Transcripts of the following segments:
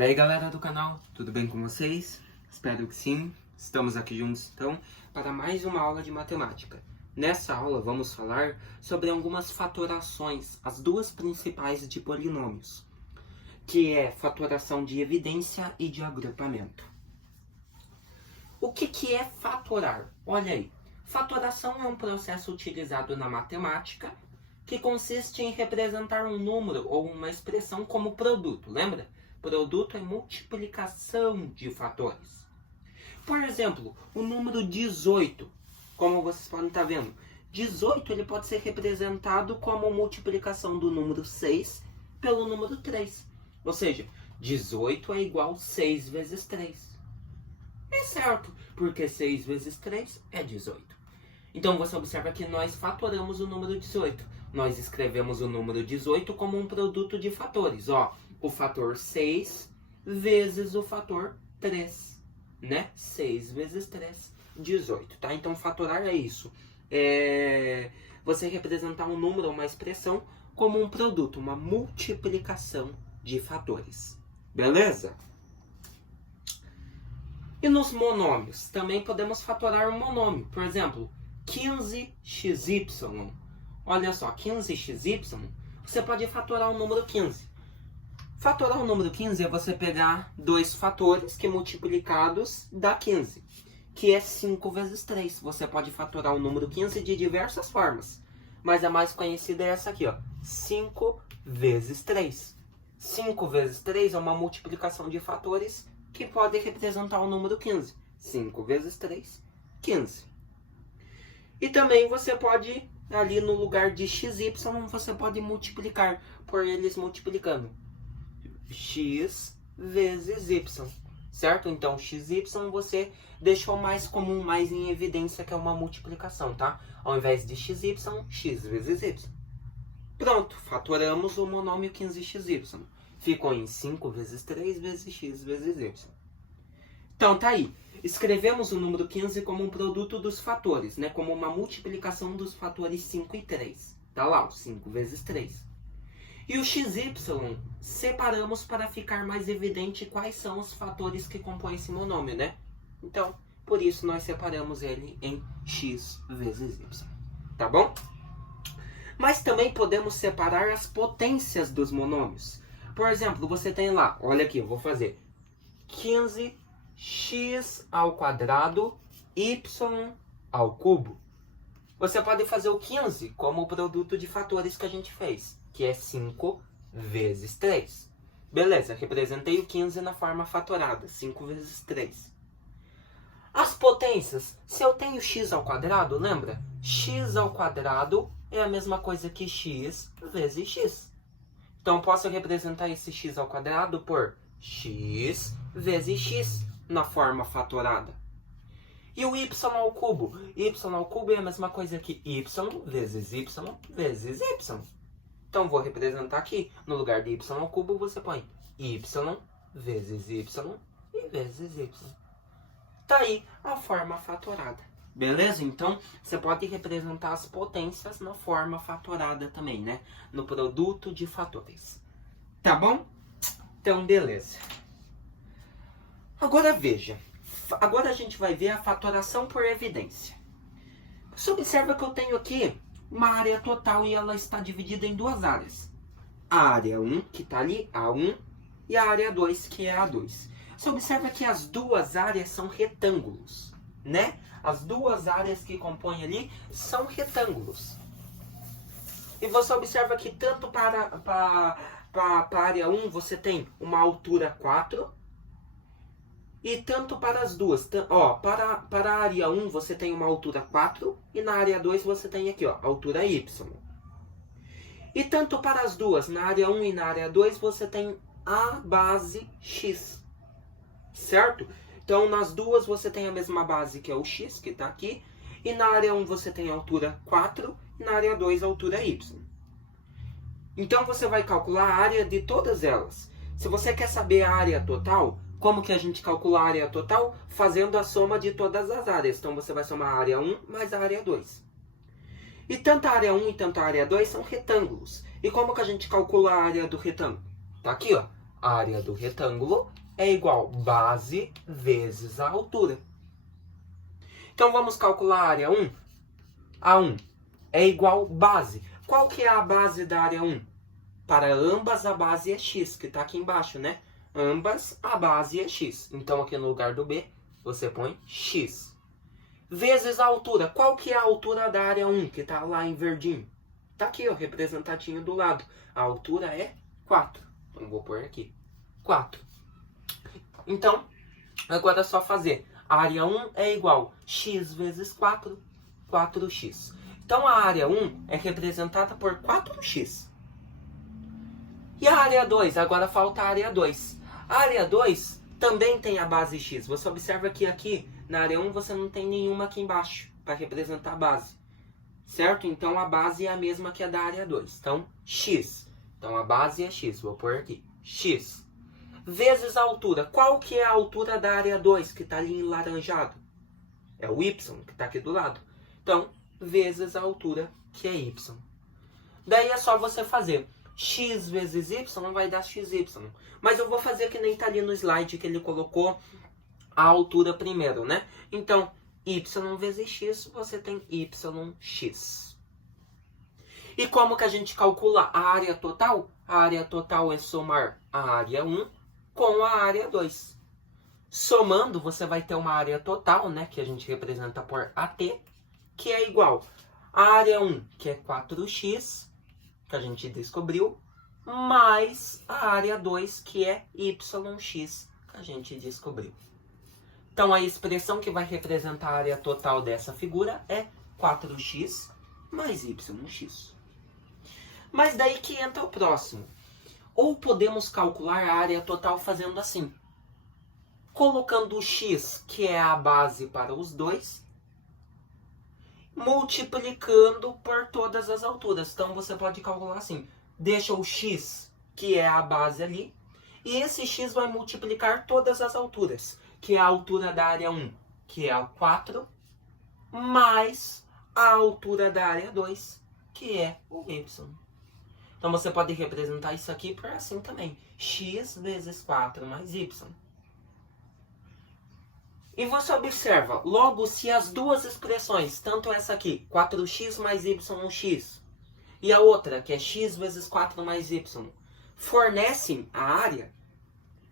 Daí galera do canal, tudo bem com vocês? Espero que sim. Estamos aqui juntos então para mais uma aula de matemática. Nessa aula vamos falar sobre algumas fatorações, as duas principais de polinômios, que é fatoração de evidência e de agrupamento. O que é fatorar? Olha aí, fatoração é um processo utilizado na matemática que consiste em representar um número ou uma expressão como produto, lembra? Produto é multiplicação de fatores. Por exemplo, o número 18, como vocês podem estar vendo, 18 ele pode ser representado como multiplicação do número 6 pelo número 3. Ou seja, 18 é igual a 6 vezes 3. É certo, porque 6 vezes 3 é 18. Então você observa que nós fatoramos o número 18. Nós escrevemos o número 18 como um produto de fatores. Ó, o fator 6 vezes o fator 3. Né? 6 vezes 3, 18. Tá? Então fatorar é isso. Você representar um número ou uma expressão como um produto, uma multiplicação de fatores. Beleza? E nos monômios? Também podemos fatorar um monômio. Por exemplo, 15xy. Olha só, 15xy, você pode fatorar o número 15. Fatorar o número 15 é você pegar dois fatores que multiplicados dá 15, que é 5 vezes 3. Você pode fatorar o número 15 de diversas formas, mas a mais conhecida é essa aqui, ó, 5 vezes 3. 5 vezes 3 é uma multiplicação de fatores que pode representar o número 15. 5 vezes 3, 15. E também você pode, ali no lugar de xy, você pode multiplicar, por eles multiplicando. X vezes y, certo? Então, xy você deixou mais comum, mais em evidência, que é uma multiplicação, tá? Ao invés de xy, x vezes y. Pronto, fatoramos o monômio 15xy. Ficou em 5 vezes 3 vezes x vezes y. Então, tá aí. Escrevemos o número 15 como um produto dos fatores, né? Como uma multiplicação dos fatores 5 e 3. Tá lá, o 5 vezes 3. E o xy separamos para ficar mais evidente quais são os fatores que compõem esse monômio, né? Então, por isso nós separamos ele em x vezes y. Tá bom? Mas também podemos separar as potências dos monômios. Por exemplo, você tem lá, olha aqui, eu vou fazer 15x ao quadrado y ao cubo. Você pode fazer o 15 como o produto de fatores que a gente fez, que é 5 vezes 3. Beleza, representei o 15 na forma fatorada, 5 vezes 3. As potências, se eu tenho x ao quadrado, lembra? X ao quadrado é a mesma coisa que x vezes x. Então eu posso representar esse x ao quadrado por x vezes x na forma fatorada. E o y ao cubo? Y ao cubo é a mesma coisa que y vezes y vezes y. Então, vou representar aqui, no lugar de y ao cubo, você põe y vezes y e vezes y. Tá aí a forma fatorada. Beleza? Então, você pode representar as potências na forma fatorada também, né? No produto de fatores. Tá bom? Então, beleza. Agora veja. Agora a gente vai ver a fatoração por evidência. Você observa que eu tenho aqui uma área total e ela está dividida em duas áreas. A área 1, que está ali, A1, e a área 2, que é A2. Você observa que as duas áreas são retângulos, né? As duas áreas que compõem ali são retângulos. E você observa que tanto para a área 1 você tem uma altura 4, e tanto para as duas, ó, para a área 1 você tem uma altura 4 e na área 2 você tem aqui, ó, altura y. E tanto para as duas, na área 1 e na área 2 você tem a base x, certo? Então nas duas você tem a mesma base que é o x, que está aqui, e na área 1 você tem a altura 4 e na área 2 a altura y. Então você vai calcular a área de todas elas. Se você quer saber a área total, como que a gente calcula a área total? Fazendo a soma de todas as áreas. Então, você vai somar a área 1 mais a área 2. E tanto a área 1 e tanto a área 2 são retângulos. E como que a gente calcula a área do retângulo? Tá aqui, ó. A área do retângulo é igual base vezes a altura. Então, vamos calcular a área 1. A 1 é igual base. Qual que é a base da área 1? Para ambas, a base é x, que está aqui embaixo, né? Ambas, a base é x. Então, aqui no lugar do B, você põe x. Vezes a altura. Qual que é a altura da área 1, que está lá em verdinho? Está aqui, ó, representadinho do lado. A altura é 4. Então, vou pôr aqui. 4. Então, agora é só fazer. A área 1 é igual x vezes 4, 4x. Então, a área 1 é representada por 4x. E a área 2? Agora falta a área 2. A área 2 também tem a base x. Você observa que aqui, na área 1, você não tem nenhuma aqui embaixo para representar a base. Certo? Então, a base é a mesma que a da área 2. Então, x. Então, a base é x. Vou pôr aqui. X. Vezes a altura. Qual que é a altura da área 2, que está ali em laranjado? É o y, que está aqui do lado. Então, vezes a altura, que é y. Daí é só você fazer x vezes y, vai dar xy. Mas eu vou fazer que nem está ali no slide, que ele colocou a altura primeiro, né? Então, y vezes x, você tem yx. E como que a gente calcula a área total? A área total é somar a área 1 com a área 2. Somando, você vai ter uma área total, né, que a gente representa por AT, que é igual a área 1, que é 4x, que a gente descobriu, mais a área 2, que é yx, que a gente descobriu. Então, a expressão que vai representar a área total dessa figura é 4x mais yx. Mas daí que entra o próximo. Ou podemos calcular a área total fazendo assim. Colocando o x, que é a base para os dois, multiplicando por todas as alturas. Então, você pode calcular assim. Deixa o x, que é a base ali, e esse x vai multiplicar todas as alturas, que é a altura da área 1, que é a 4, mais a altura da área 2, que é o y. Então, você pode representar isso aqui por assim também. X vezes 4 mais y. E você observa, logo, se as duas expressões, tanto essa aqui, 4x mais yx, e a outra, que é x vezes 4 mais y, fornecem a área,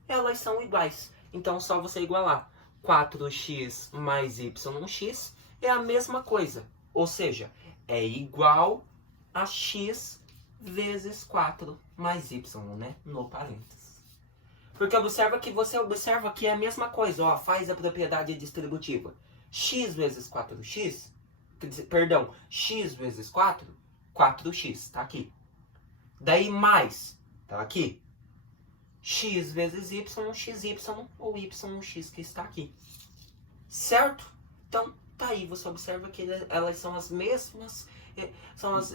elas são iguais. Então, só você igualar. 4x mais yx é a mesma coisa. Ou seja, é igual a x vezes 4 mais y, né? No parênteses. Porque você observa que é a mesma coisa. Ó, faz a propriedade distributiva. X vezes 4x, perdão, x vezes 4, 4x, tá aqui. Daí mais, tá aqui. X vezes y, xy ou yx que está aqui. Certo? Então, tá aí. Você observa que elas são as mesmas,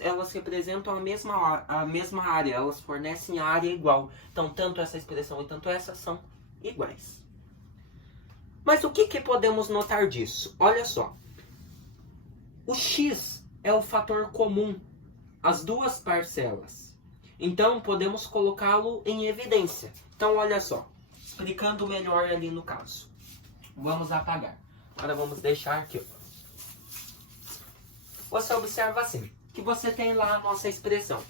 elas representam a mesma área. Elas fornecem a área igual. Então, tanto essa expressão e tanto essa são iguais. Mas o que podemos notar disso? Olha só. O x é o fator comum às duas parcelas. Então, podemos colocá-lo em evidência. Então, olha só. Explicando melhor ali no caso. Vamos apagar. Agora vamos deixar aqui. Você observa assim, que você tem lá a nossa expressão.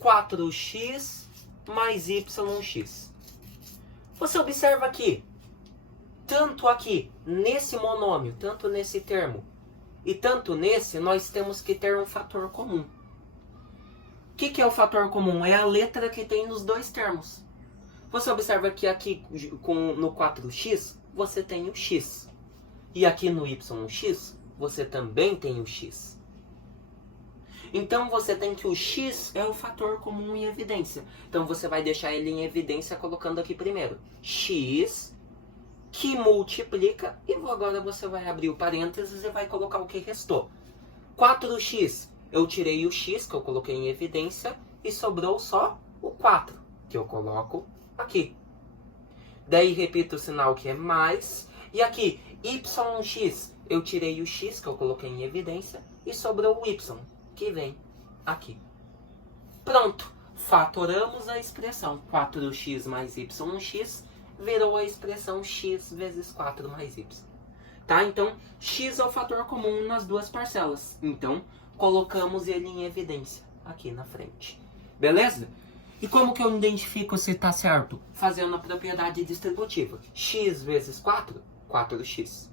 4x mais yx. Você observa aqui, tanto aqui, nesse monômio, tanto nesse termo, e tanto nesse, nós temos que ter um fator comum. O que é o fator comum? É a letra que tem nos dois termos. Você observa que aqui no 4x, você tem o x. E aqui no yx, você também tem o x. Então, você tem que o x é o fator comum em evidência. Então, você vai deixar ele em evidência colocando aqui primeiro. X, que multiplica, e agora você vai abrir o parênteses e vai colocar o que restou. 4x, eu tirei o x, que eu coloquei em evidência, e sobrou só o 4, que eu coloco aqui. Daí, repito o sinal que é mais. E aqui, yx, eu tirei o x, que eu coloquei em evidência, e sobrou o y, que vem aqui. Pronto. fatoramos a expressão 4x mais yx, virou a expressão x vezes 4 mais y. Tá? Então, x é o fator comum nas duas parcelas. Então, colocamos ele em evidência aqui na frente. Beleza? E como que eu identifico se está certo? Fazendo a propriedade distributiva. X vezes 4, 4x.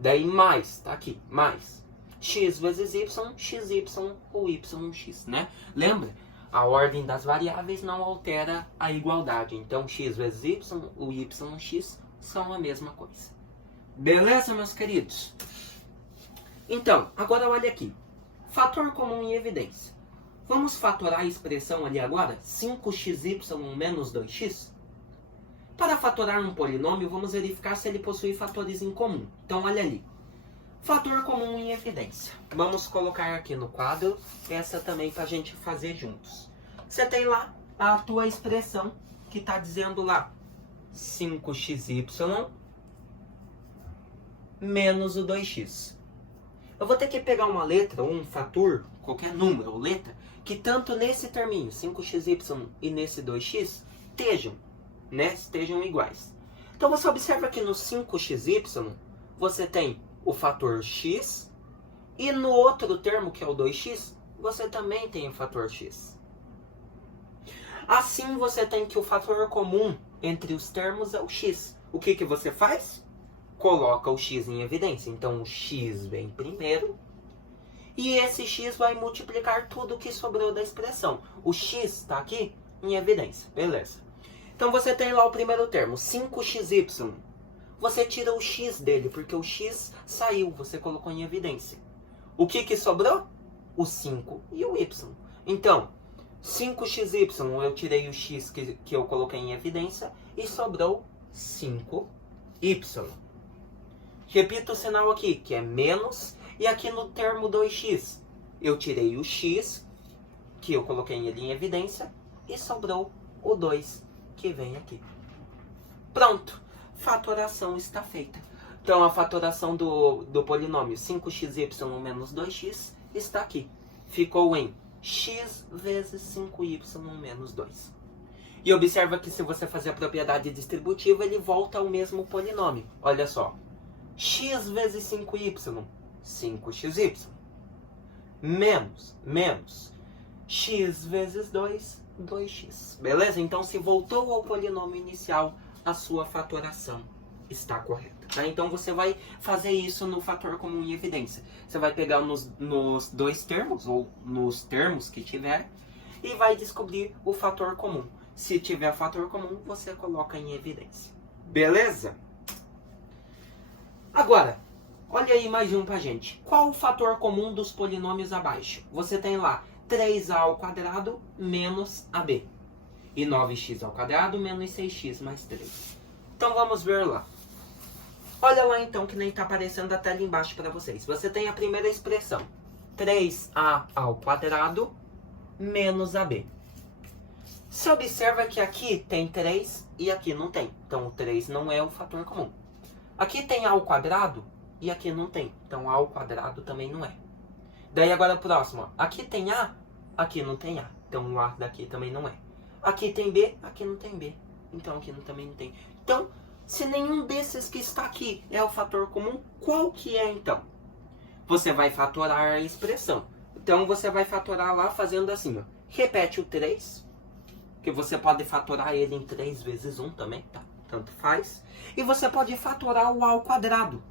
Daí mais, tá aqui, mais. X vezes y, xy ou yx, né? Lembra? A ordem das variáveis não altera a igualdade. Então, x vezes y, o yx são a mesma coisa. Beleza, meus queridos? Então, agora olha aqui. Fator comum em evidência. Vamos fatorar a expressão ali agora? 5xy menos 2x? Para fatorar um polinômio, vamos verificar se ele possui fatores em comum. Então, olha ali. Fator comum em evidência. Vamos colocar aqui no quadro essa também para a gente fazer juntos. Você tem lá a tua expressão que está dizendo lá 5xy menos o 2x. Eu vou ter que pegar uma letra ou um fator, qualquer número ou letra, que tanto nesse terminho, 5xy, e nesse 2x, estejam iguais. Então você observa que no 5xy, você tem o fator x, e no outro termo, que é o 2x, você também tem o fator x. Assim, você tem que o fator comum entre os termos é o x. O que que você faz? Coloca o x em evidência. Então, o x vem primeiro. E esse x vai multiplicar tudo que sobrou da expressão. O x está aqui em evidência. Beleza. Então, você tem lá o primeiro termo, 5xy. Você tira o x dele, porque o x saiu, você colocou em evidência. O que que sobrou? O 5 e o y. Então, 5xy, eu tirei o x que eu coloquei em evidência e sobrou 5y. Repito o sinal aqui, que é menos, e aqui no termo 2x, eu tirei o x, que eu coloquei ele em evidência, e sobrou o 2, que vem aqui. Pronto, fatoração está feita. Então, a fatoração do polinômio 5xy menos 2x está aqui. Ficou em x vezes 5y menos 2. E observa que se você fazer a propriedade distributiva, ele volta ao mesmo polinômio. Olha só. X vezes 5y, 5xy. Menos x vezes 2, 2x. Beleza? Então, se voltou ao polinômio inicial, a sua fatoração está correta. Tá? Então, você vai fazer isso no fator comum em evidência. Você vai pegar nos dois termos, ou nos termos que tiver, e vai descobrir o fator comum. Se tiver fator comum, você coloca em evidência. Beleza? Agora, olha aí mais um pra gente. Qual o fator comum dos polinômios abaixo? Você tem lá 3a ao quadrado menos ab. E 9x ao quadrado menos 6x mais 3. Então vamos ver lá. Olha lá então que nem está aparecendo a tela embaixo para vocês. Você tem a primeira expressão. 3a ao quadrado menos ab. Você observa que aqui tem 3 e aqui não tem. Então o 3 não é o fator comum. Aqui tem a ao quadrado e aqui não tem. Então a ao quadrado também não é. Daí agora próximo. Aqui tem a, aqui não tem a. Então o a daqui também não é. Aqui tem b, aqui não tem b. Então aqui também não tem. Então, se nenhum desses que está aqui é o fator comum, qual que é então? Você vai fatorar a expressão. Então você vai fatorar lá fazendo assim, ó. Repete o 3, que você pode fatorar ele em 3 vezes 1 também, tá? Tanto faz. E você pode fatorar o a ao quadrado.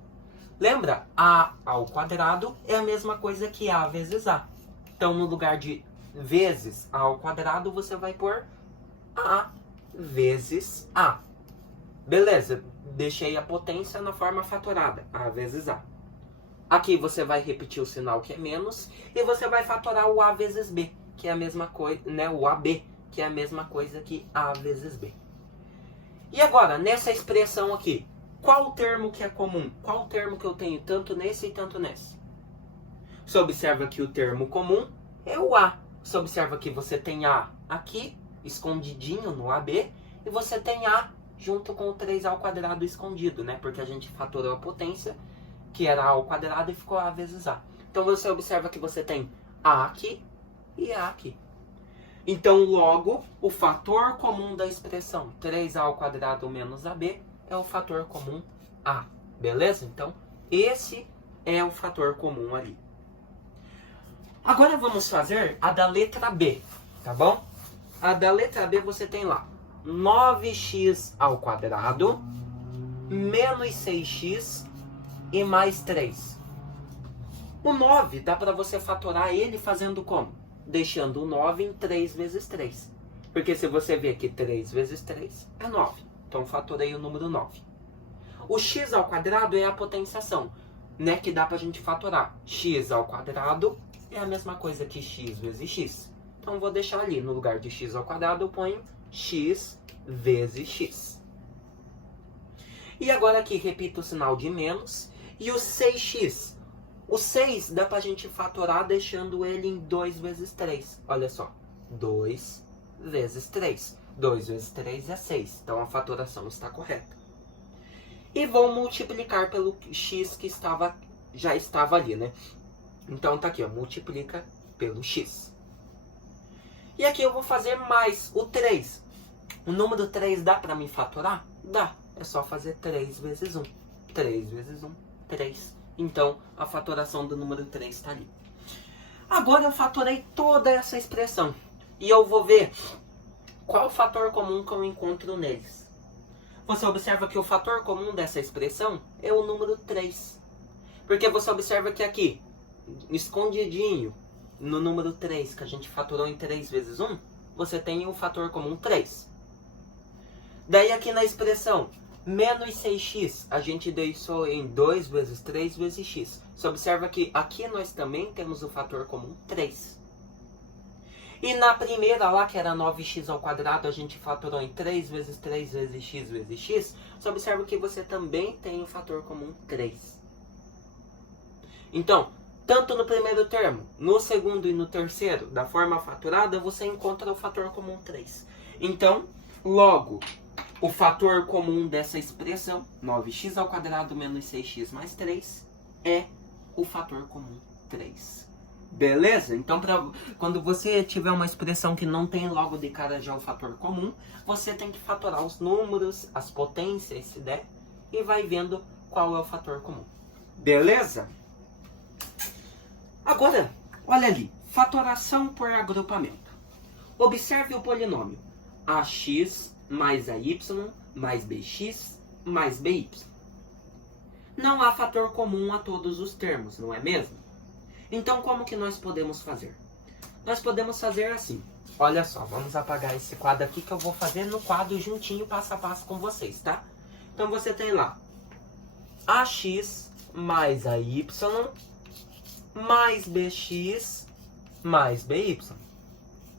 Lembra? A ao quadrado é a mesma coisa que a vezes a. Então, no lugar de vezes a ao quadrado, você vai pôr a vezes a. Beleza, deixei a potência na forma fatorada, a vezes a. Aqui você vai repetir o sinal que é menos, e você vai fatorar o a vezes b, que é a mesma coisa, né? O ab, que é a mesma coisa que a vezes b. E agora, nessa expressão aqui, qual termo que é comum? Qual termo que eu tenho tanto nesse e tanto nesse? Você observa que o termo comum é o a. Você observa que você tem a aqui, escondidinho no ab, e você tem a junto com o 3a ao quadrado escondido, né? Porque a gente fatorou a potência, que era a ao quadrado, e ficou a vezes a. Então você observa que você tem a aqui e a aqui. Então, logo, o fator comum da expressão 3a² menos ab é o fator comum a. Beleza? Então, esse é o fator comum ali. Agora vamos fazer a da letra B, tá bom? A da letra B você tem lá 9x² menos 6x e mais 3. O 9 dá para você fatorar ele fazendo como? Deixando o 9 em 3 vezes 3. Porque se você ver que 3 vezes 3 é 9. Então fatorei o número 9. O x² é a potenciação, né, que dá pra gente fatorar. X² é a mesma coisa que x vezes x. Então vou deixar ali, no lugar de x² eu ponho x vezes x. E agora aqui repito o sinal de menos. E o 6x. O 6 dá pra gente fatorar deixando ele em 2 vezes 3. Olha só. 2 vezes 3. 2 vezes 3 é 6. Então a fatoração está correta. E vou multiplicar pelo x que já estava ali, né? Então tá aqui, ó. Multiplica pelo x. E aqui eu vou fazer mais o 3. O número 3 dá pra me fatorar? Dá. É só fazer 3 vezes 1. 3 vezes 1, 3. Então, a fatoração do número 3 está ali. Agora eu fatorei toda essa expressão. E eu vou ver qual o fator comum que eu encontro neles. Você observa que o fator comum dessa expressão é o número 3. Porque você observa que aqui, escondidinho, no número 3, que a gente fatorou em 3 vezes 1, você tem o fator comum 3. Daí aqui na expressão menos 6x, a gente deixou em 2 vezes 3 vezes x. Você observa que aqui nós também temos o fator comum 3. E na primeira lá, que era 9x², a gente fatorou em 3 vezes 3 vezes x vezes x. Você observa que você também tem o fator comum 3. Então, tanto no primeiro termo, no segundo e no terceiro, da forma fatorada, você encontra o fator comum 3. Então, logo, o fator comum dessa expressão, 9x² menos 6x mais 3, é o fator comum 3. Beleza? Então, quando você tiver uma expressão que não tem logo de cara já o fator comum, você tem que fatorar os números, as potências, se der, e vai vendo qual é o fator comum. Beleza? Agora, olha ali, fatoração por agrupamento. Observe o polinômio ax mais AY mais BX mais BY. Não há fator comum a todos os termos, não é mesmo? Então, como que nós podemos fazer? Nós podemos fazer assim. Olha só, vamos apagar esse quadro aqui que eu vou fazer no quadro juntinho, passo a passo com vocês, tá? Então, você tem lá AX mais AY mais BX mais BY.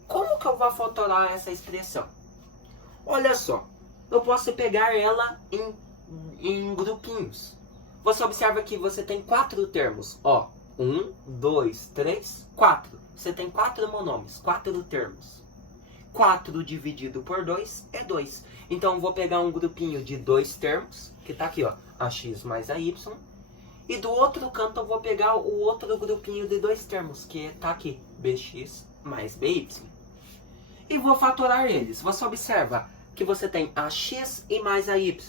Como que eu vou fatorar essa expressão? Olha só, eu posso pegar ela em grupinhos. Você observa que você tem 4 termos. Ó, 1, 2, 3, 4. Você tem 4 monômios, 4 termos. 4 dividido por 2 é 2. Então eu vou pegar um grupinho de 2 termos, que está aqui, ó, AX mais AY. E do outro canto eu vou pegar o outro grupinho de 2 termos, que está aqui, BX mais BY. E vou fatorar eles. Você observa que você tem AX e mais AY.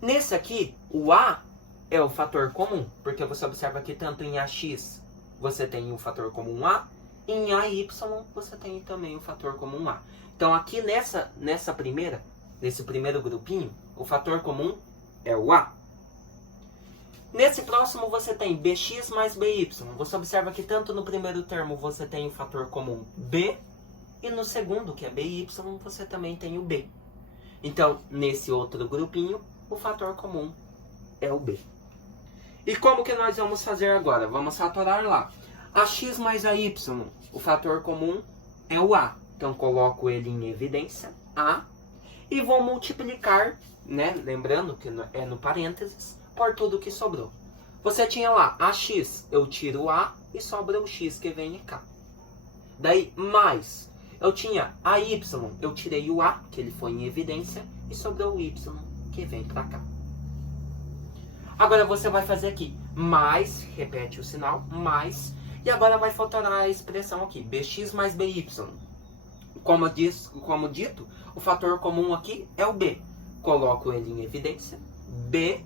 Nesse aqui, o A é o fator comum, porque você observa que tanto em AX você tem o fator comum A, e em AY você tem também o fator comum A. Então aqui nesse primeiro grupinho, o fator comum é o A. Nesse próximo você tem BX mais BY. Você observa que tanto no primeiro termo você tem o fator comum B, e no segundo, que é BY, você também tem o B. Então, nesse outro grupinho, o fator comum é o B. E como que nós vamos fazer agora? Vamos fatorar lá. AX mais AY, o fator comum é o A. Então, coloco ele em evidência, A, e vou multiplicar, né? Lembrando que é no parênteses, por tudo que sobrou. Você tinha lá AX, eu tiro o A e sobra o X que vem cá. Daí, mais, eu tinha AY, eu tirei o A, que ele foi em evidência, e sobrou o Y, que vem pra cá. Agora você vai fazer aqui, mais, repete o sinal, mais, e agora vai fatorar a expressão aqui, BX mais BY. Como dito, o fator comum aqui é o b. Coloco ele em evidência, b,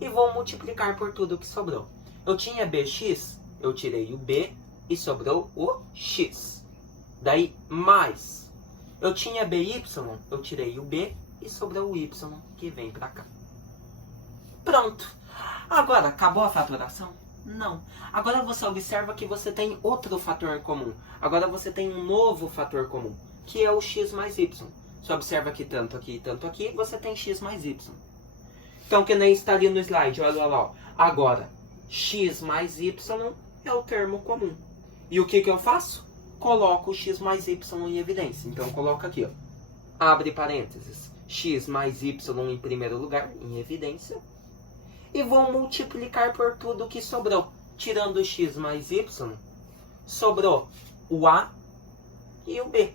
e vou multiplicar por tudo que sobrou. Eu tinha bx, eu tirei o b e sobrou o x. Daí, mais. Eu tinha by, eu tirei o b e sobrou o y, que vem para cá. Pronto. Agora, acabou a fatoração? Não. Agora você observa que você tem outro fator comum. Agora você tem um novo fator comum, que é o x mais y. Você observa que tanto aqui e tanto aqui, você tem x mais y. Então, que nem está ali no slide, olha lá. Ó. Agora, x mais y é o termo comum. E o que eu faço? Coloco o x mais y em evidência. Então, coloco aqui, ó. Abre parênteses. X mais y em primeiro lugar, em evidência. E vou multiplicar por tudo que sobrou. Tirando o x mais y, sobrou o a e o b.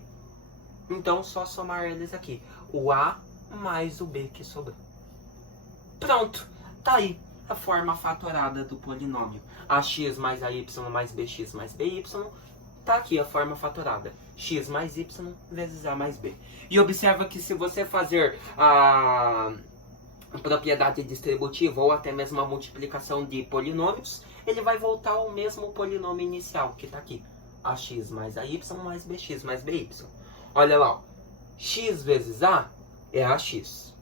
Então, só somar eles aqui. O a mais o b que sobrou. Pronto. Tá aí a forma fatorada do polinômio. Ax mais ay mais bx mais by. Tá aqui a forma fatorada. X mais y vezes a mais b. E observa que se você fazer a propriedade distributiva ou até mesmo a multiplicação de polinômios, ele vai voltar ao mesmo polinômio inicial que está aqui. Ax mais ay mais bx mais by. Olha lá, ó. X vezes a é ax.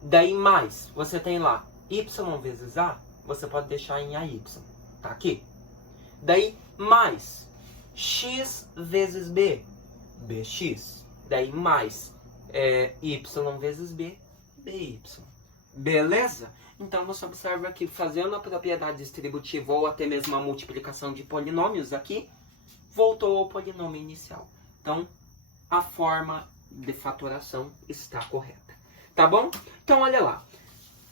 Daí mais, você tem lá y vezes a, você pode deixar em ay. Tá aqui. Daí mais x vezes b, bx. Daí mais y vezes b, by. Beleza? Então você observa que fazendo a propriedade distributiva ou até mesmo a multiplicação de polinômios aqui, voltou ao polinômio inicial. Então, a forma de fatoração está correta. Tá bom? Então, olha lá.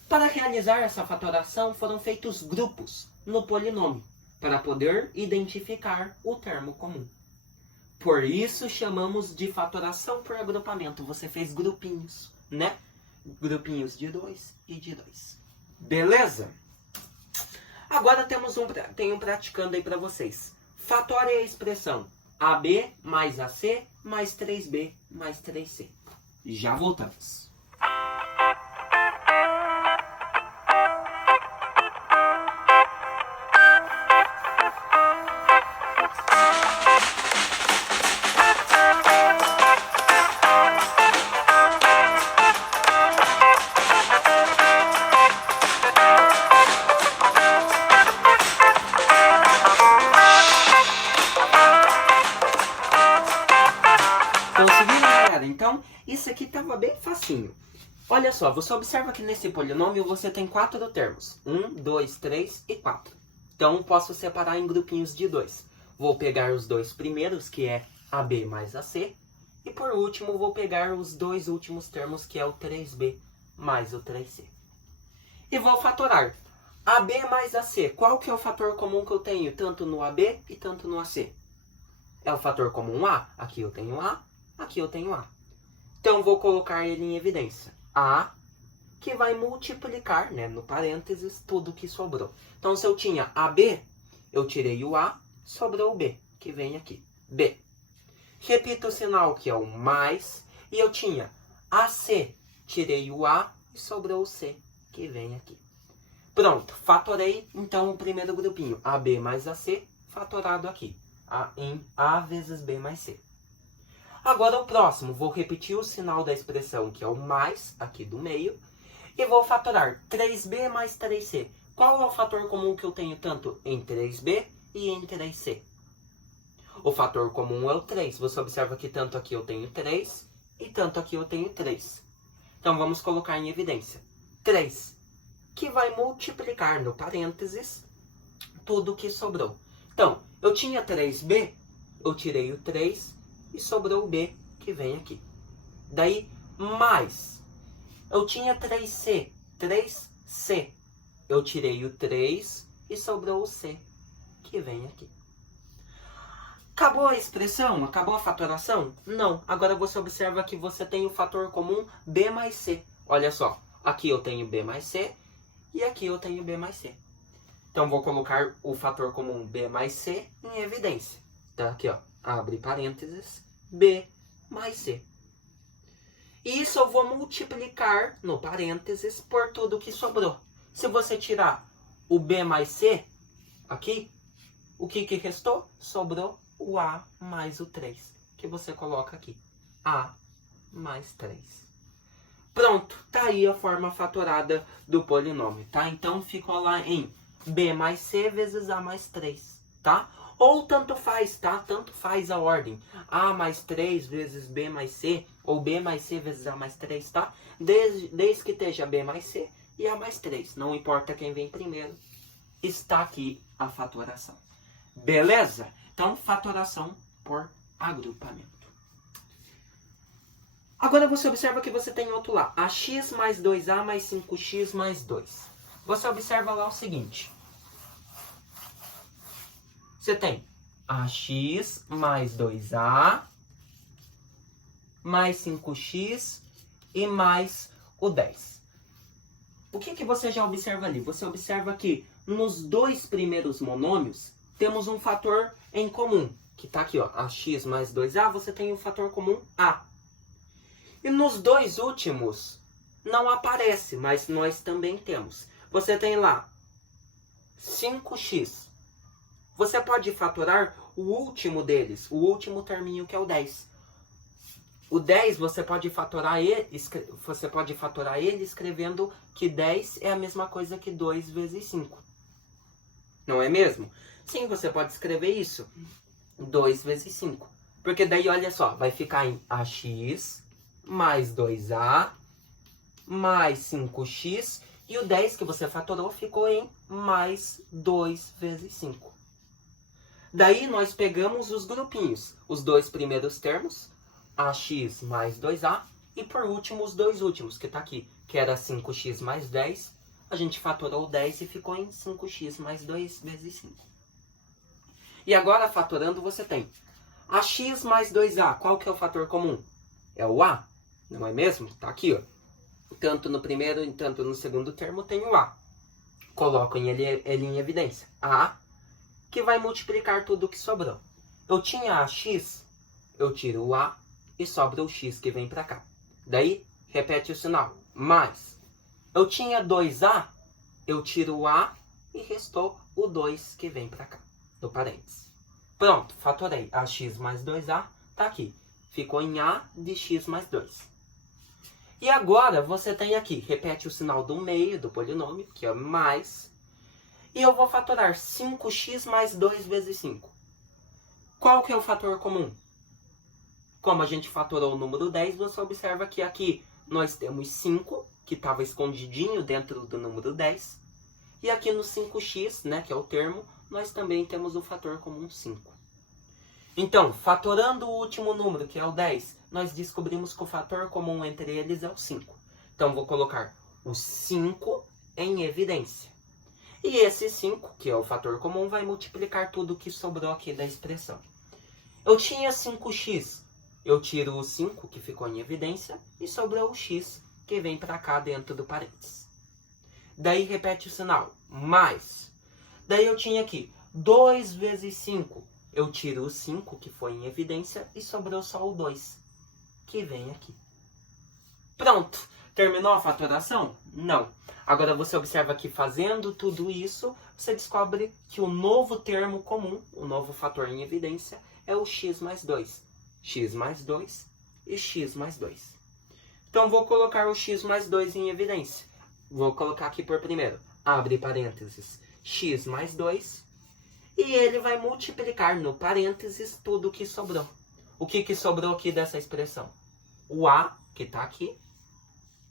Para realizar essa fatoração, foram feitos grupos no polinômio, para poder identificar o termo comum. Por isso, chamamos de fatoração por agrupamento. Você fez grupinhos, né? Grupinhos de 2 e de 2. Beleza? Agora tenho praticando aí para vocês. Fatore a expressão AB mais AC mais 3B mais 3C. Já voltamos. Então, isso aqui estava bem facinho. Olha só, você observa que nesse polinômio você tem 4 termos. 1, 2, 3 e 4. Então, posso separar em grupinhos de 2. Vou pegar os 2 primeiros, que é AB mais AC. E por último, vou pegar os 2 últimos termos, que é o 3B mais o 3C. E vou fatorar. AB mais AC. Qual que é o fator comum que eu tenho, tanto no AB e tanto no AC? É o fator comum A. Aqui eu tenho A, aqui eu tenho A. Então, vou colocar ele em evidência. A, que vai multiplicar, né, no parênteses, tudo que sobrou. Então, se eu tinha AB, eu tirei o A, sobrou o B, que vem aqui. B. Repito o sinal, que é o mais, e eu tinha AC, tirei o A e sobrou o C, que vem aqui. Pronto, fatorei, então, o primeiro grupinho. AB mais AC, fatorado aqui. Em A vezes B mais C. Agora o próximo, vou repetir o sinal da expressão, que é o mais, aqui do meio, e vou fatorar 3B mais 3C. Qual é o fator comum que eu tenho tanto em 3B e em 3C? O fator comum é o 3. Você observa que tanto aqui eu tenho 3 e tanto aqui eu tenho 3. Então vamos colocar em evidência. 3, que vai multiplicar no parênteses tudo que sobrou. Então, eu tinha 3B, eu tirei o 3 e sobrou o B, que vem aqui. Daí, mais. Eu tinha 3C, 3C. Eu tirei o 3 e sobrou o C, que vem aqui. Acabou a expressão? Acabou a fatoração? Não. Agora você observa que você tem o fator comum B mais C. Olha só. Aqui eu tenho B mais C e aqui eu tenho B mais C. Então, vou colocar o fator comum B mais C em evidência. Tá? Aqui, ó. Abre parênteses. B mais C. E isso eu vou multiplicar no parênteses por tudo que sobrou. Se você tirar o B mais C aqui, o que restou? Sobrou o A mais o 3, que você coloca aqui. A mais 3. Pronto, tá aí a forma fatorada do polinômio, tá? Então ficou lá em B mais C vezes A mais 3, tá? Ou tanto faz, tá? Tanto faz a ordem. A mais 3 vezes B mais C, ou B mais C vezes A mais 3, tá? Desde que esteja B mais C e A mais 3. Não importa quem vem primeiro. Está aqui a fatoração. Beleza? Então, fatoração por agrupamento. Agora você observa que você tem outro lá. AX mais 2A mais 5X mais 2. Você observa lá o seguinte. Você tem AX mais 2A mais 5X e mais o 10. O que você já observa ali? Você observa que nos dois primeiros monômios temos um fator em comum. Que está aqui, ó, AX mais 2A, você tem um fator comum A. E nos dois últimos não aparece, mas nós também temos. Você tem lá 5x. Você pode fatorar o último deles, o último terminho que é o 10. O 10 você pode fatorar ele escrevendo que 10 é a mesma coisa que 2 vezes 5. Não é mesmo? Sim, você pode escrever isso. 2 vezes 5. Porque daí, olha só, vai ficar em AX mais 2A mais 5x. E o 10 que você fatorou ficou em mais 2 vezes 5. Daí nós pegamos os grupinhos. Os dois primeiros termos, AX mais 2A. E por último, os dois últimos, que está aqui, que era 5x mais 10. A gente fatorou o 10 e ficou em 5x mais 2 vezes 5. E agora, fatorando, você tem AX mais 2A. Qual que é o fator comum? É o A, não é mesmo? Tá aqui, ó. Tanto no primeiro e tanto no segundo termo tem o A. Coloco ele em evidência. A, que vai multiplicar tudo que sobrou. Eu tinha AX, eu tiro o A e sobra o X que vem para cá. Daí, repete o sinal. Mais. Eu tinha 2A, eu tiro o A e restou o 2 que vem para cá. No parênteses. Pronto, fatorei. AX mais 2A tá aqui. Ficou em A de X mais 2. E agora você tem aqui, repete o sinal do meio do polinômio, que é mais. E eu vou fatorar 5x mais 2 vezes 5. Qual que é o fator comum? Como a gente fatorou o número 10, você observa que aqui nós temos 5, que estava escondidinho dentro do número 10. E aqui no 5x, né, que é o termo, nós também temos o fator comum 5. Então, fatorando o último número, que é o 10, nós descobrimos que o fator comum entre eles é o 5. Então, vou colocar o 5 em evidência. E esse 5, que é o fator comum, vai multiplicar tudo que sobrou aqui da expressão. Eu tinha 5x. Eu tiro o 5, que ficou em evidência, e sobrou o x, que vem para cá dentro do parênteses. Daí, repete o sinal. Mais. Daí, eu tinha aqui 2 vezes 5. Eu tiro o 5, que foi em evidência, e sobrou só o 2, que vem aqui. Pronto! Terminou a fatoração? Não. Agora você observa que fazendo tudo isso, você descobre que o novo termo comum, o novo fator em evidência, é o x mais 2. X mais 2 e x mais 2. Então, vou colocar o x mais 2 em evidência. Vou colocar aqui por primeiro. Abre parênteses. X mais 2. E ele vai multiplicar no parênteses tudo que sobrou. O que sobrou aqui dessa expressão? O A, que está aqui,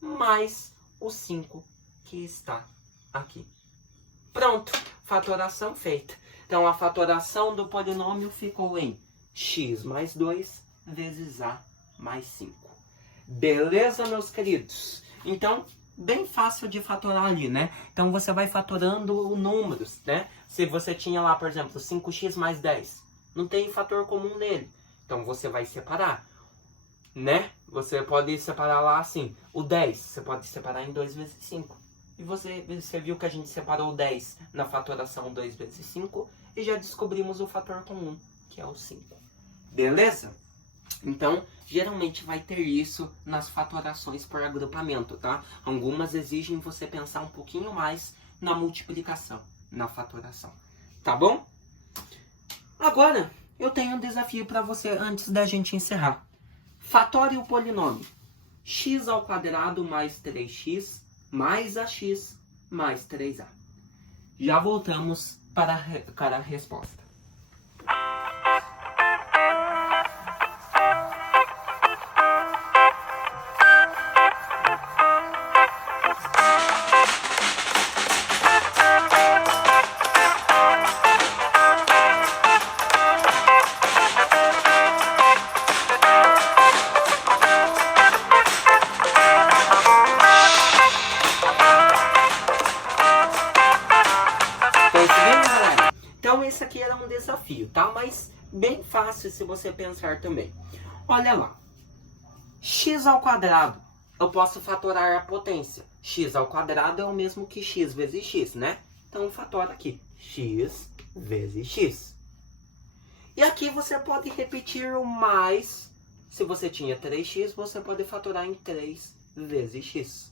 mais o 5, que está aqui. Pronto, fatoração feita. Então, a fatoração do polinômio ficou em x mais 2 vezes A mais 5. Beleza, meus queridos? Então, bem fácil de fatorar ali, né? Então, você vai fatorando números, né? Se você tinha lá, por exemplo, 5x mais 10, não tem fator comum nele. Então, você vai separar, né? Você pode separar lá assim, o 10, você pode separar em 2 vezes 5. E você viu que a gente separou o 10 na fatoração 2 vezes 5 e já descobrimos o fator comum, que é o 5. Beleza? Então, geralmente vai ter isso nas fatorações por agrupamento, tá? Algumas exigem você pensar um pouquinho mais na multiplicação, na fatoração. Tá bom? Agora, eu tenho um desafio para você antes da gente encerrar. Fatore o polinômio x² mais 3x mais ax mais 3a. Já voltamos para a resposta. Então esse aqui era um desafio, tá? Mas bem fácil se você pensar também. Olha lá. x², eu posso fatorar a potência. x² é o mesmo que x vezes x, né? Então fatora aqui. X vezes x. E aqui você pode repetir o mais. Se você tinha 3x, você pode fatorar em 3 vezes x.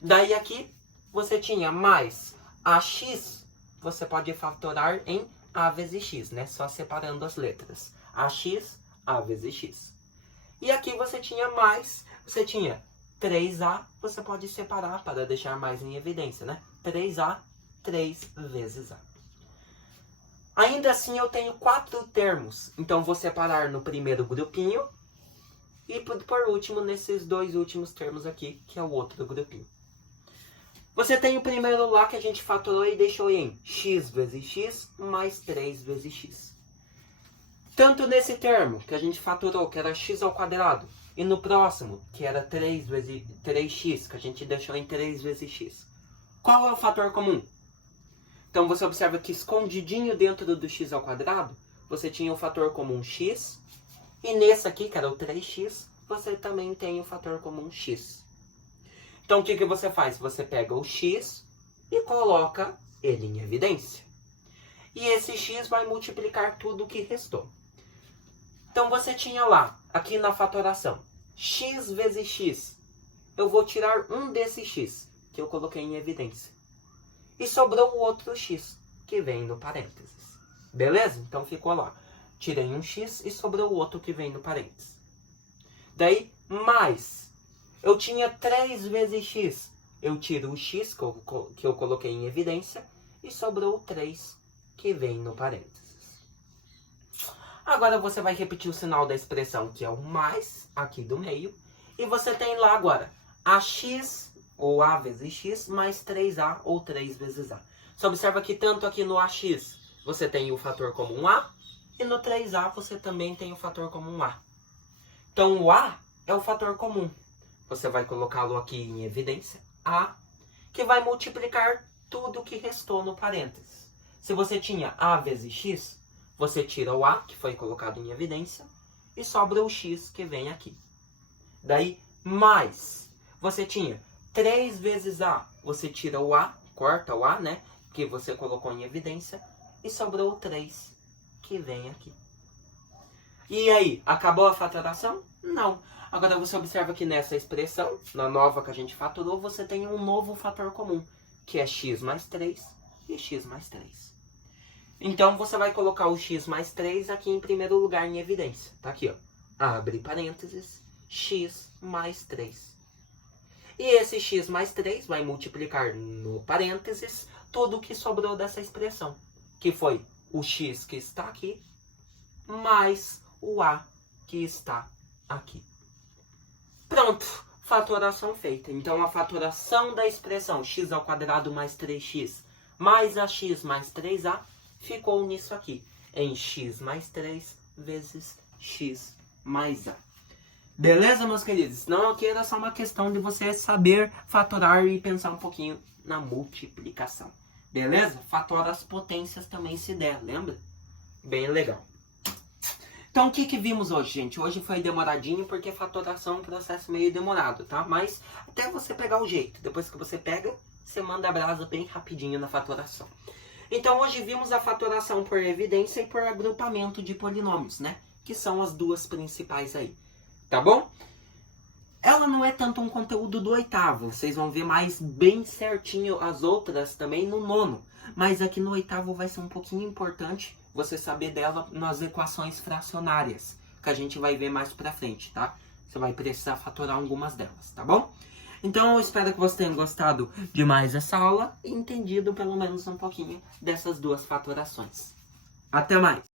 Daí aqui você tinha mais ax. Você pode fatorar em a vezes x, né? Só separando as letras. Ax, a vezes x. E aqui você tinha mais, você tinha 3a, você pode separar para deixar mais em evidência, né? 3a, 3 vezes a. Ainda assim eu tenho 4 termos. Então vou separar no primeiro grupinho e por último nesses 2 últimos termos aqui, que é o outro grupinho. Você tem o primeiro lá que a gente fatorou e deixou em x vezes x mais 3 vezes x. Tanto nesse termo que a gente fatorou, que era x², e no próximo, que era 3x, que a gente deixou em 3 vezes x. Qual é o fator comum? Então você observa que escondidinho dentro do x², você tinha o fator comum x, e nesse aqui, que era o 3x, você também tem o fator comum x. Então, o que você faz? Você pega o x e coloca ele em evidência. E esse x vai multiplicar tudo o que restou. Então, você tinha lá, aqui na fatoração, x vezes x. Eu vou tirar um desses x, que eu coloquei em evidência. E sobrou o outro x, que vem no parênteses. Beleza? Então, ficou lá. Tirei um x e sobrou o outro que vem no parênteses. Daí, mais. Eu tinha 3 vezes x. Eu tiro o x que eu coloquei em evidência e sobrou o 3 que vem no parênteses. Agora você vai repetir o sinal da expressão, que é o mais, aqui do meio. E você tem lá agora ax, ou a vezes x, mais 3a, ou 3 vezes a. Você observa que tanto aqui no ax você tem o fator comum a, e no 3a você também tem o fator comum a. Então o a é o fator comum. Você vai colocá-lo aqui em evidência, a, que vai multiplicar tudo que restou no parênteses. Se você tinha a vezes x, você tira o a, que foi colocado em evidência, e sobra o x que vem aqui. Daí, mais, você tinha 3 vezes a, você tira o a, corta o a, né, que você colocou em evidência, e sobrou o 3 que vem aqui. E aí, acabou a fatoração? Não. Agora você observa que nessa expressão, na nova que a gente fatorou, você tem um novo fator comum, que é x mais 3 e x mais 3. Então você vai colocar o x mais 3 aqui em primeiro lugar em evidência. Tá aqui, ó. Abre parênteses, x mais 3. E esse x mais 3 vai multiplicar no parênteses tudo o que sobrou dessa expressão, que foi o x que está aqui, mais o a que está aqui. Pronto, fatoração feita. Então, a fatoração da expressão x² mais 3x mais ax mais 3a ficou nisso aqui, em x mais 3 vezes x mais a. Beleza, meus queridos? Não, aqui era só uma questão de você saber fatorar e pensar um pouquinho na multiplicação. Beleza? Fatora as potências também se der, lembra? Bem legal. Então, o que vimos hoje, gente? Hoje foi demoradinho porque fatoração é um processo meio demorado, tá? Mas até você pegar o jeito. Depois que você pega, você manda a brasa bem rapidinho na fatoração. Então, hoje vimos a fatoração por evidência e por agrupamento de polinômios, né? que são as duas principais aí, tá bom? Ela não é tanto um conteúdo do oitavo, vocês vão ver mais bem certinho as outras também no nono. Mas aqui no oitavo vai ser um pouquinho importante você saber dela nas equações fracionárias, que a gente vai ver mais pra frente, tá? Você vai precisar fatorar algumas delas, tá bom? Então eu espero que você tenha gostado de mais essa aula e entendido pelo menos um pouquinho dessas duas fatorações. Até mais!